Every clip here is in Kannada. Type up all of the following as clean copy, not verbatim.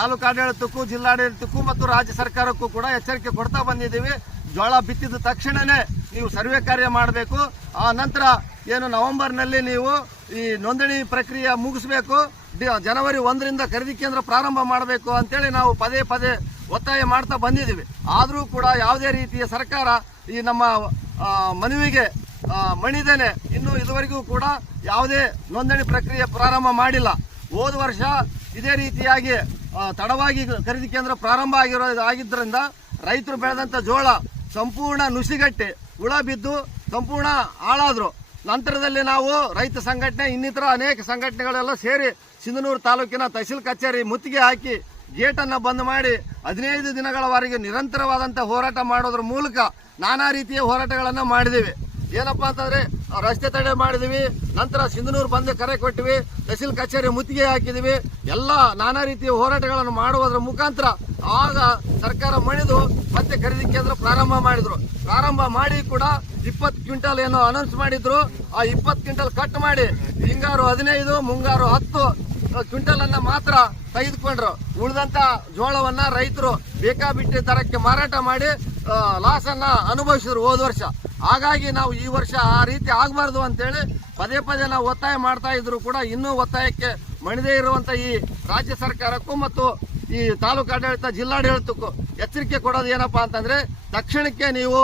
ತಾಲೂಕು ಆಡಳಿತಕ್ಕೂ ಜಿಲ್ಲಾಡಳಿತಕ್ಕೂ ಮತ್ತು ರಾಜ್ಯ ಸರ್ಕಾರಕ್ಕೂ ಕೂಡ ಎಚ್ಚರಿಕೆ ಕೊಡ್ತಾ ಬಂದಿದ್ದೀವಿ. ಜೋಳ ಬಿತ್ತಿದ ತಕ್ಷಣನೇ ನೀವು ಸರ್ವೆ ಕಾರ್ಯ ಮಾಡಬೇಕು. ಆ ನಂತರ ಏನು ನವೆಂಬರ್ನಲ್ಲಿ ನೀವು ಈ ನೋಂದಣಿ ಪ್ರಕ್ರಿಯೆ ಮುಗಿಸ್ಬೇಕು. ಜನವರಿ 1ರಿಂದ ಖರೀದಿ ಕೇಂದ್ರ ಪ್ರಾರಂಭ ಮಾಡಬೇಕು ಅಂತೇಳಿ ನಾವು ಪದೇ ಪದೇ ಒತ್ತಾಯ ಮಾಡ್ತಾ ಬಂದಿದ್ದೀವಿ. ಆದರೂ ಕೂಡ ಯಾವುದೇ ರೀತಿಯ ಸರ್ಕಾರ ಈ ನಮ್ಮ ಮನವಿಗೆ ಮಣಿದೇನೆ ಇನ್ನೂ ಇದುವರೆಗೂ ಕೂಡ ಯಾವುದೇ ನೋಂದಣಿ ಪ್ರಕ್ರಿಯೆ ಪ್ರಾರಂಭ ಮಾಡಿಲ್ಲ. ಹೋದ ವರ್ಷ ಇದೇ ರೀತಿಯಾಗಿ ತಡವಾಗಿ ಖರೀದಿ ಕೇಂದ್ರ ಪ್ರಾರಂಭ ಆಗಿದ್ದರಿಂದ ರೈತರು ಬೆಳೆದಂಥ ಜೋಳ ಸಂಪೂರ್ಣ ನುಸಿಗಟ್ಟಿ ಹುಳ ಬಿದ್ದು ಸಂಪೂರ್ಣ ಹಾಳಾದ್ರು. ನಂತರದಲ್ಲಿ ನಾವು ರೈತ ಸಂಘಟನೆ ಇನ್ನಿತರ ಅನೇಕ ಸಂಘಟನೆಗಳೆಲ್ಲ ಸೇರಿ ಸಿಂಧನೂರು ತಾಲೂಕಿನ ತಹಸೀಲ್ ಕಚೇರಿ ಮುತ್ತಿಗೆ ಹಾಕಿ ಗೇಟನ್ನು ಬಂದ್ ಮಾಡಿ 15 ದಿನಗಳವರೆಗೆ ನಿರಂತರವಾದಂಥ ಹೋರಾಟ ಮಾಡೋದ್ರ ಮೂಲಕ ನಾನಾ ರೀತಿಯ ಹೋರಾಟಗಳನ್ನು ಮಾಡಿದ್ದೀವಿ. ಏನಪ್ಪಾ ಅಂತಂದ್ರೆ ರಸ್ತೆ ತಡೆ ಮಾಡಿದೀವಿ, ನಂತರ ಸಿಂಧನೂರು ಬಂದ್ ಕರೆ ಕೊಟ್ಟಿವಿ, ತಹಸೀಲ್ ಕಚೇರಿ ಮುತ್ತಿಗೆ ಹಾಕಿದೀವಿ. ಎಲ್ಲ ನಾನಾ ರೀತಿಯ ಹೋರಾಟಗಳನ್ನು ಮಾಡುವುದರ ಮುಖಾಂತರ ಆಗ ಸರ್ಕಾರ ಮಣಿದು ಮತ್ತೆ ಖರೀದಿ ಕೇಂದ್ರ ಪ್ರಾರಂಭ ಮಾಡಿದ್ರು. ಪ್ರಾರಂಭ ಮಾಡಿ ಕೂಡ 20 ಕ್ವಿಂಟಲ್ ಏನೋ ಅನೌನ್ಸ್ ಮಾಡಿದ್ರು. ಆ 20 ಕ್ವಿಂಟಲ್ ಕಟ್ ಮಾಡಿ ಹಿಂಗಾರು 15 ಮುಂಗಾರು 10 ಕ್ವಿಂಟಲ್ ಅನ್ನ ಮಾತ್ರ ತೆಗೆದುಕೊಂಡ್ರು. ಉಳಿದಂತ ಜೋಳವನ್ನ ರೈತರು ಬೇಕಾಬಿಟ್ಟಿ ದರಕ್ಕೆ ಮಾರಾಟ ಮಾಡಿ ಲಾಸ್ ಅನ್ನ ಅನುಭವಿಸಿದ್ರು ಹೋದ ವರ್ಷ. ಹಾಗಾಗಿ ನಾವು ಈ ವರ್ಷ ಆ ರೀತಿ ಆಗಬಾರ್ದು ಅಂತೇಳಿ ಪದೇ ಪದೇ ನಾವು ಒತ್ತಾಯ ಮಾಡ್ತಾ ಇದ್ರು ಕೂಡ ಇನ್ನೂ ಒತ್ತಾಯಕ್ಕೆ ಮಣಿದೇ ಇರುವಂತ ಈ ರಾಜ್ಯ ಸರ್ಕಾರಕ್ಕೂ ಮತ್ತು ಈ ತಾಲೂಕು ಆಡಳಿತ ಜಿಲ್ಲಾಡಳಿತಕ್ಕೂ ಎಚ್ಚರಿಕೆ ಕೊಡೋದು ಏನಪ್ಪಾ ಅಂತಂದ್ರೆ, ತಕ್ಷಣಕ್ಕೆ ನೀವು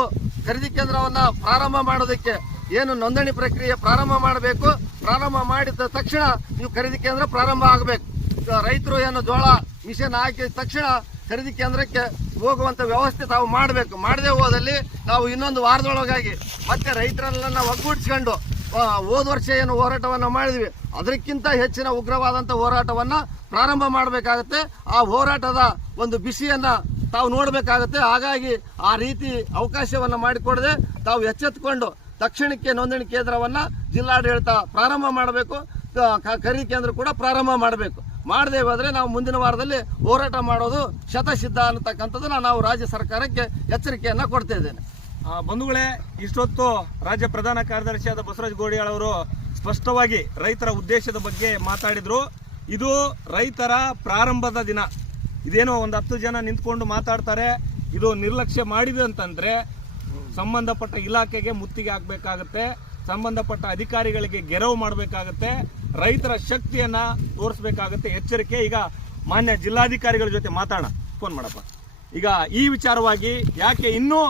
ಖರೀದಿ ಕೇಂದ್ರವನ್ನ ಪ್ರಾರಂಭ ಮಾಡೋದಕ್ಕೆ ಏನು ನೋಂದಣಿ ಪ್ರಕ್ರಿಯೆ ಪ್ರಾರಂಭ ಮಾಡಬೇಕು. ಪ್ರಾರಂಭ ಮಾಡಿದ ತಕ್ಷಣ ನೀವು ಖರೀದಿ ಕೇಂದ್ರ ಪ್ರಾರಂಭ ಆಗಬೇಕು. ರೈತರು ಏನು ಜೋಳ ಮಿಷನ್ ಹಾಕಿದ ತಕ್ಷಣ ಖರೀದಿ ಕೇಂದ್ರಕ್ಕೆ ಹೋಗುವಂತ ವ್ಯವಸ್ಥೆ ತಾವು ಮಾಡಬೇಕು. ಮಾಡದೆ ಹೋದಲ್ಲಿ ನಾವು ಇನ್ನೊಂದು ವಾರದೊಳಗಾಗಿ ಮತ್ತೆ ರೈತರನ್ನೆಲ್ಲ ಒಗ್ಗೂಡಿಸ್ಕೊಂಡು ಹೋದ ವರ್ಷ ಏನು ಹೋರಾಟವನ್ನು ಮಾಡಿದ್ವಿ ಅದಕ್ಕಿಂತ ಹೆಚ್ಚಿನ ಉಗ್ರವಾದಂಥ ಹೋರಾಟವನ್ನ ಪ್ರಾರಂಭ ಮಾಡಬೇಕಾಗತ್ತೆ. ಆ ಹೋರಾಟದ ಒಂದು ಬಿಸಿಯನ್ನ ತಾವು ನೋಡಬೇಕಾಗತ್ತೆ. ಹಾಗಾಗಿ ಆ ರೀತಿ ಅವಕಾಶವನ್ನ ಮಾಡಿಕೊಡದೆ ತಾವು ಎಚ್ಚೆತ್ತುಕೊಂಡು ತಕ್ಷಣಕ್ಕೆ ನೋಂದಣಿ ಕೇಂದ್ರವನ್ನ ಜಿಲ್ಲಾಡಳಿತ ಪ್ರಾರಂಭ ಮಾಡಬೇಕು. ಖರೀದಿ ಕೇಂದ್ರ ಕೂಡ ಪ್ರಾರಂಭ ಮಾಡಬೇಕು. ಮಾಡದೆ ಹೋದ್ರೆ ನಾವು ಮುಂದಿನ ವಾರದಲ್ಲಿ ಹೋರಾಟ ಮಾಡೋದು ಶತಸಿದ್ಧ ಅನ್ನತಕ್ಕಂಥದ್ದನ್ನ ನಾವು ರಾಜ್ಯ ಸರ್ಕಾರಕ್ಕೆ ಎಚ್ಚರಿಕೆಯನ್ನ ಕೊಡ್ತಾ ಇದ್ದೇನೆ. ಬಂಧುಗಳೇ, ಇಷ್ಟೊತ್ತು ರಾಜ್ಯ ಪ್ರಧಾನ ಕಾರ್ಯದರ್ಶಿಯಾದ ಬಸವರಾಜ ಗೋಡಿಯಾಳ್ ಅವರು ಸ್ಪಷ್ಟವಾಗಿ ರೈತರ ಉದ್ದೇಶದ ಬಗ್ಗೆ ಮಾತಾಡಿದ್ರು. ಇದು ರೈತರ ಪ್ರಾರಂಭದ ದಿನ. ಇದೇನೋ ಒಂದು 10 ಜನ ನಿಂತ್ಕೊಂಡು ಮಾತಾಡ್ತಾರೆ. ಇದು ನಿರ್ಲಕ್ಷ್ಯ ಮಾಡಿದೆ ಅಂತಂದ್ರೆ ಸಂಬಂಧಪಟ್ಟ ಇಲಾಖೆಗೆ ಮುತ್ತಿಗೆ ಹಾಕಬೇಕಾಗತ್ತೆ, ಸಂಬಂಧಪಟ್ಟ ಅಧಿಕಾರಿಗಳಿಗೆ ಗೆರವು ಮಾಡಬೇಕಾಗತ್ತೆ, ರೈತರ ಶಕ್ತಿಯನ್ನ ತೋರಿಸಬೇಕಾಗತ್ತೆ. ಎಚ್ಚರಿಕೆ. ಈಗ ಮಾನ್ಯ ಜಿಲ್ಲಾಧಿಕಾರಿಗಳ ಜೊತೆ ಮಾತಾಡೋಣ. ಫೋನ್ ಮಾಡಪ್ಪ. ಈಗ ಈ ವಿಚಾರವಾಗಿ ಯಾಕೆ ಇನ್ನೂ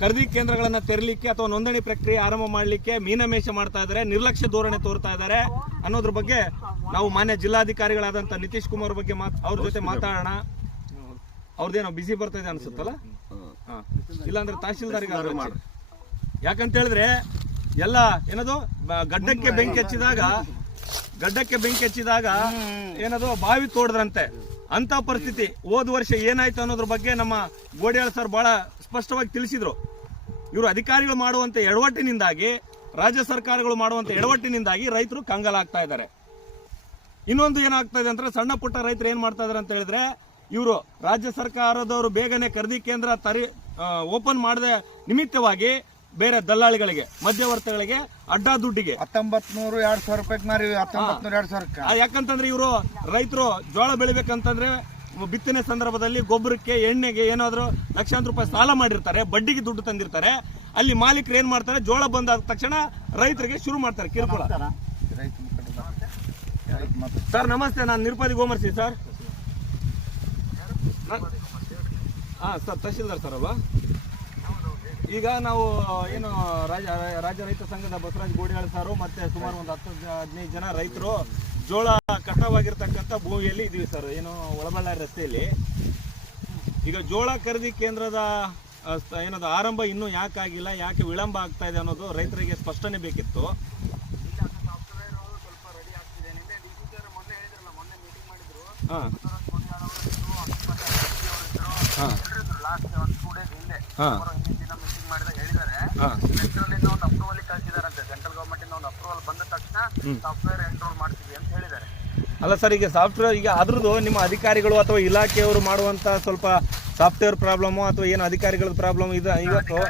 ಖರೀದಿ ಕೇಂದ್ರಗಳನ್ನ ತೆರಲಿಕ್ಕೆ ಅಥವಾ ನೋಂದಣಿ ಪ್ರಕ್ರಿಯೆ ಆರಂಭ ಮಾಡಲಿಕ್ಕೆ ಮೀನಮೇಷ ಮಾಡ್ತಾ ಇದ್ದಾರೆ, ನಿರ್ಲಕ್ಷ್ಯ ಧೋರಣೆ ತೋರ್ತಾ ಇದ್ದಾರೆ ಅನ್ನೋದ್ರ ಬಗ್ಗೆ ನಾವು ಮಾನ್ಯ ಜಿಲ್ಲಾಧಿಕಾರಿಗಳಾದಂಥ ನಿತೀಶ್ ಕುಮಾರ್ ಬಗ್ಗೆ ಅವ್ರ ಜೊತೆ ಮಾತಾಡೋಣ. ಅವ್ರದ್ದೇನೋ ಬಿಸಿ ಬರ್ತಾ ಇದೆ ಅನ್ಸುತ್ತಲ್ಲ. ಇಲ್ಲಾಂದ್ರೆ ತಹಶೀಲ್ದಾರಿಗೆ ಮಾಡಿ. ಯಾಕಂತ ಹೇಳಿದ್ರೆ ಎಲ್ಲ ಏನದು ಗಡ್ಡಕ್ಕೆ ಬೆಂಕಿ ಹಚ್ಚಿದಾಗ ಏನದು ಬಾವಿ ತೋಡದ್ರಂತೆ ಅಂತ ಪರಿಸ್ಥಿತಿ. ಹೋದ ವರ್ಷ ಏನಾಯ್ತು ಅನ್ನೋದ್ರ ಬಗ್ಗೆ ನಮ್ಮ ಗೋಡಿಯಾಳ್ ಸರ್ ಬಹಳ ಸ್ಪಷ್ಟವಾಗಿ ತಿಳಿಸಿದ್ರು. ಇವರು ಅಧಿಕಾರಿಗಳು ಮಾಡುವಂತ ಎಡವಟ್ಟಿನಿಂದಾಗಿ, ರಾಜ್ಯ ಸರ್ಕಾರಗಳು ಮಾಡುವಂತ ಎಡವಟ್ಟಿನಿಂದಾಗಿ ರೈತರು ಕಂಗಾಲಾಗ್ತಾ ಇದ್ದಾರೆ. ಇನ್ನೊಂದು ಏನಾಗ್ತಾ ಇದೆ ಅಂದ್ರೆ, ಸಣ್ಣ ಪುಟ್ಟ ರೈತರು ಏನ್ ಮಾಡ್ತಾ ಇದಾರೆ ಅಂತ ಹೇಳಿದ್ರೆ, ಇವರು ರಾಜ್ಯ ಸರ್ಕಾರದವರು ಬೇಗನೆ ಖರೀದಿ ಕೇಂದ್ರ ಓಪನ್ ಮಾಡದೆ ನಿಮಿತ್ತವಾಗಿ ಬೇರೆ ದಲ್ಲಾಳಿಗಳಿಗೆ, ಮಧ್ಯವರ್ತಿಗಳಿಗೆ ಅಡ್ಡ ದುಡ್ಡಿಗೆ 1900-2000 ರೂಪಾಯಿ ಮಾರಿ 1900-2000. ಯಾಕಂತಂದ್ರೆ ಇವರು ರೈತರು ಜೋಳ ಬೆಳಿಬೇಕಂತಂದ್ರೆ ಬಿತ್ತನೆ ಸಂದರ್ಭದಲ್ಲಿ ಗೊಬ್ಬರಕ್ಕೆ, ಎಣ್ಣೆಗೆ ಏನಾದ್ರು ಲಕ್ಷಾಂತರ ರೂಪಾಯಿ ಸಾಲ ಮಾಡಿರ್ತಾರೆ, ಬಡ್ಡಿಗೆ ದುಡ್ಡು ತಂದಿರ್ತಾರೆ. ಅಲ್ಲಿ ಮಾಲೀಕರು ಏನ್ ಮಾಡ್ತಾರೆ, ಜೋಳ ಬಂದಾದ ತಕ್ಷಣ ರೈತರಿಗೆ ಶುರು ಮಾಡ್ತಾರೆ ಕಿರುಕುಳ. ಸರ್ ನಮಸ್ತೆ, ನಾನು ನಿರುಪದಿ ಗೋಮರ್ಸಿ ಸರ್. ಸರ್ ತಹಶೀಲ್ದಾರ್ ಸರ್ ಅಲ್ವಾ? ಈಗ ನಾವು ಏನು ರಾಜ್ಯ ರೈತ ಸಂಘದ ಬಸವರಾಜ ಗೋಡಿಯಾಳ್ ಸಾರು ಮತ್ತೆ ಸುಮಾರು ಒಂದು 10-15 ಜನ ರೈತರು ಜೋಳ ಕಟಾವಾಗಿರ್ತಕ್ಕಂಥ ಭೂಮಿಯಲ್ಲಿ ಇದೀವಿ ಸರ್, ಏನು ಒಳಬಳ್ಳಾರಿ ರಸ್ತೆಯಲ್ಲಿ. ಈಗ ಜೋಳ ಖರೀದಿ ಕೇಂದ್ರದ ಏನದು ಆರಂಭ ಇನ್ನೂ ಯಾಕಾಗಿಲ್ಲ, ಯಾಕೆ ವಿಳಂಬ ಆಗ್ತಾ ಇದೆ ಅನ್ನೋದು ರೈತರಿಗೆ ಸ್ಪಷ್ಟನೆ ಬೇಕಿತ್ತು. ಹಾಂ ಹಾಂ ಹಾಂ ಅಲ್ಲ ಸರ್, ಈಗ ಸಾಫ್ಟ್ವೇರ್ ಈಗ ಅದ್ರದ್ದು ನಿಮ್ಮ ಅಧಿಕಾರಿಗಳು ಅಥವಾ ಇಲಾಖೆಯವರು ಮಾಡುವಂತ ಸ್ವಲ್ಪ ಸಾಫ್ಟ್ವೇರ್ ಪ್ರಾಬ್ಲಮ್ ಅಥವಾ ಏನು ಅಧಿಕಾರಿಗಳ ಪ್ರಾಬ್ಲಮ್ ಇದೆ ಇವತ್ತು